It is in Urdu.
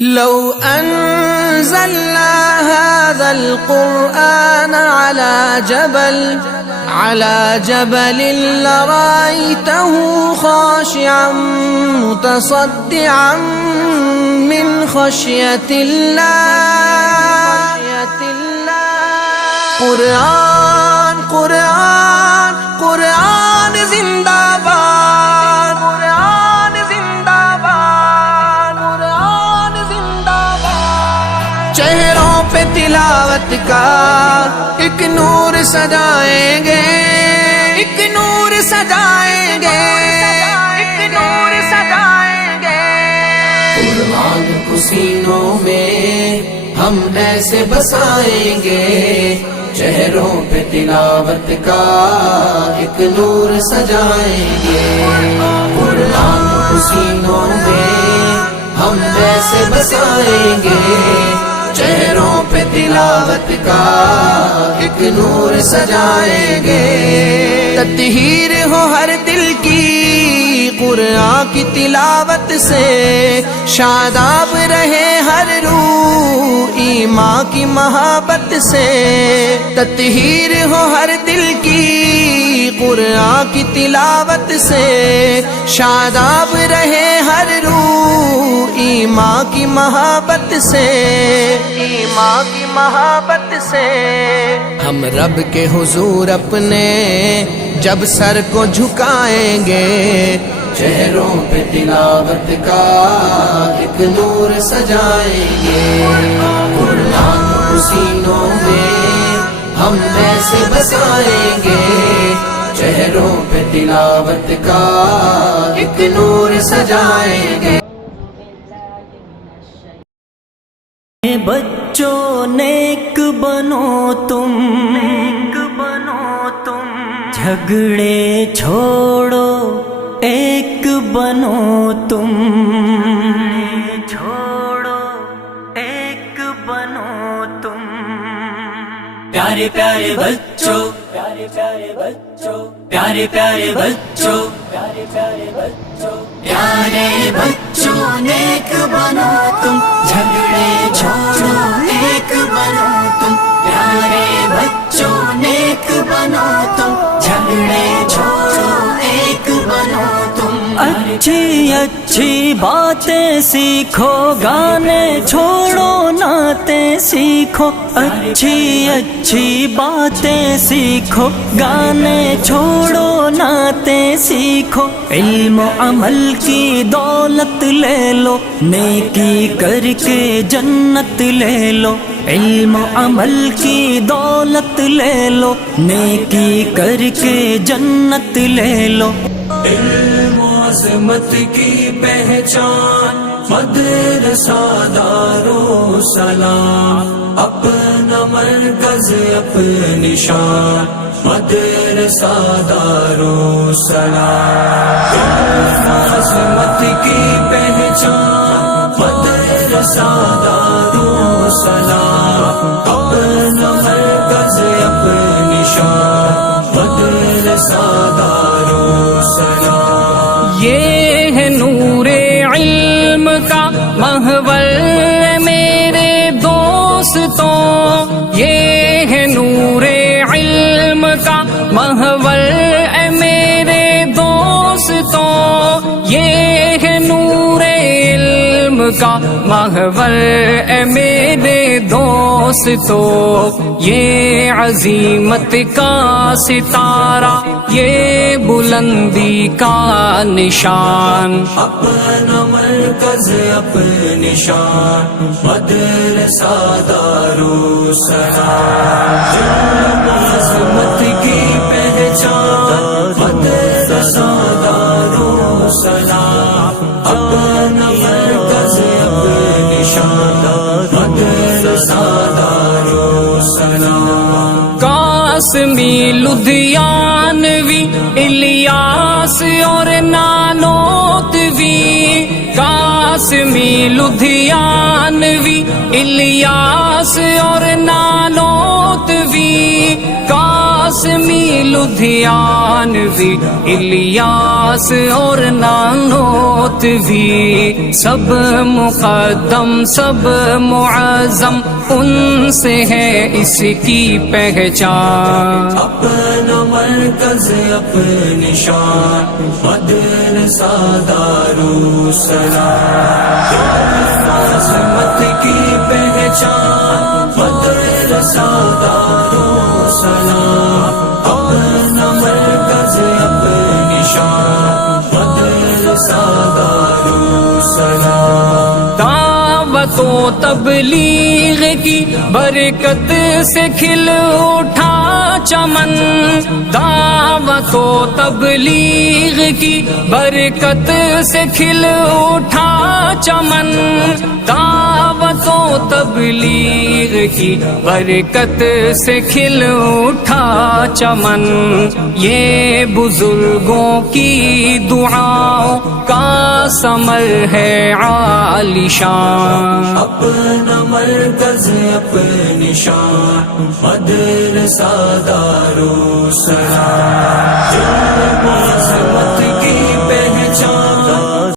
لو أنزلنا هذا القرآن على جبل لرأيته خاشعا متصدعا من خشية الله. قرآن قرآن قرآن زندہ باد، قرآن زندہ باد، قرآن زندہ باد. چہروں پہ تلاوت کا ایک نور سجائیں گے، ایک نور سجائیں گے، ایک نور سجائیں گے. قرآن کو سینوں میں ہم ایسے بسائیں گے، چہروں پہ تلاوت کا ایک نور سجائیں گے. قرآن کو سینوں میں ہم ایسے بسائیں گے، چہروں پہ تلاوت کا ایک نور سجائیں گے. تطہیر ہو ہر دل کی قرآن کی تلاوت سے، شاداب رہے ہر روح ایمان کی محبت سے. تطہیر ہو ہر دل کی قرآن کی تلاوت سے، شاداب رہے ہر روح ایمان کی محبت سے، ایمان کی محبت سے. ہم رب کے حضور اپنے جب سر کو جھکائیں گے، چہروں پہ تلاوت کا ایک نور سجائیں گے. قرآن کو سینوں میں ہم ایسے بسائیں گے، چہروں پہ تلاوت کا ایک نور سجائیں گے. بچوں نیک بنو تم، نیک بنو تم، جھگڑے چھوڑو ایک بنو تم، چھوڑو ایک بنو تم. پیارے پیارے بچوں، پیارے پیارے بچوں، پیارے پیارے بچوں، پیارے پیارے بچوں، پیارے بچوں نیک بنو تم، جھگڑے چھوڑو ایک بنو تم. پیارے بچوں نیک بنو تم، جھگڑے چھوڑو ایک بنو تم. اچھی اچھی باتیں سیکھو، گانے چھوڑو نعتیں سیکھو. اچھی اچھی باتیں سیکھو، گانے چھوڑو نعتیں سیکھو. علم و عمل کی دولت لے لو، نیکی کر کے جنت لے لو. علم و عمل کی دولت لے لو، نیکی کر کے جنت لے لو. علم و عظمت کی پہچان، مدرسہ دارو سلام. اپنا مرکز اپنی شان، مدرسہ دارو سلام. علم و عظمت کی پہچان، مدرسہ دارو سلام. اپنا مرکز اپنی شان، مدرسہ دارو سلام. یہ ہے نور علم کا محور میرے دوستوں، یہ ہے نور علم کا محور میرے دوستوں، یہ ہے نور علم کا محور میرے دوستوں. یہ عظیمت کا ستارہ، یہ بلندی کا نشان. اپنا مرکز اپنی شان، مدرسہ دارو سلام. علم و عظمت کی پہچان، مدرسہ دارو سلام. اپنا مرکز اپنی شان، مدرسہ دارو سلام. قاسمی لدھیانوی الیاس اور نانوتوی، قاسمی لدھیانوی الیاس اور نانوتوی، قاسمی لدھیانوی الیاس اور نانوتوی سب مقدم سب معظم ان سے ہے اس کی پہچان اپنا مرکز اپنی شان مدرسہ دارالسلام عظمت کی پہچان مدرسہ دارالسلام اپنا مرکز اپنی شان مدرسہ دارالسلام دعوت و تبلیغ کی برکت سے کھل اٹھا چمن دعوت و تبلیغ کی برکت سے کھل اٹھا چمن دعوت و تبلیغ کی برکت سے کھل اٹھا چمن یہ بزرگوں کی دعاؤں کا ثمر ہے عالی شان اپنا مرکز اپنی شان مدرسہ دارالسلام